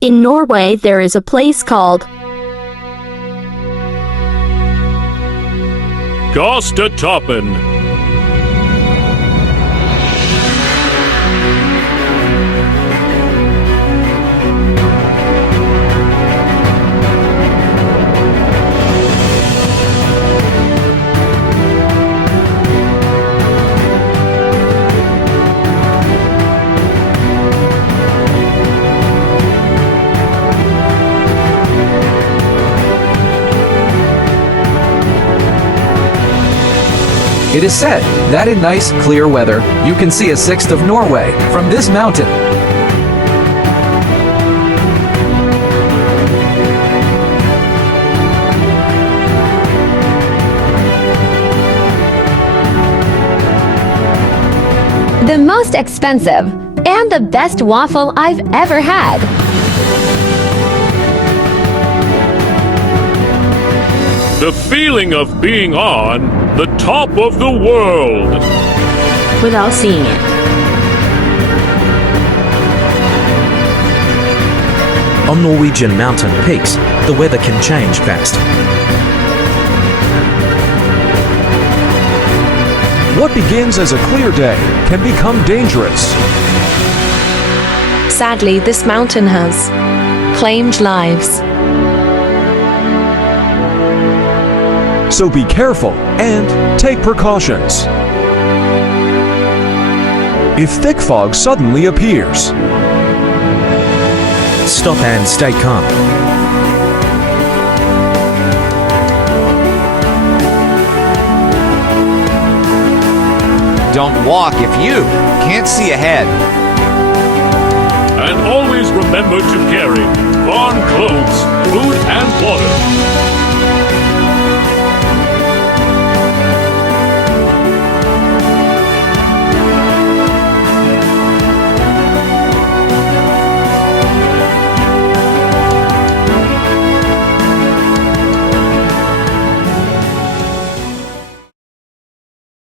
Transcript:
In Norway, there is a place called Gaustatoppen. It is said that in nice, clear weather, you can see a sixth of Norway from this mountain. The most expensive and the best waffle I've ever had. The feeling of being on the top of the world. without seeing it. On Norwegian mountain peaks, the weather can change fast. What begins as a clear day can become dangerous. Sadly, this mountain has claimed lives. So be careful and take precautions. If thick fog suddenly appears, Stop and stay calm. Don't walk if you can't see ahead. And always remember to carry warm clothes, food and water.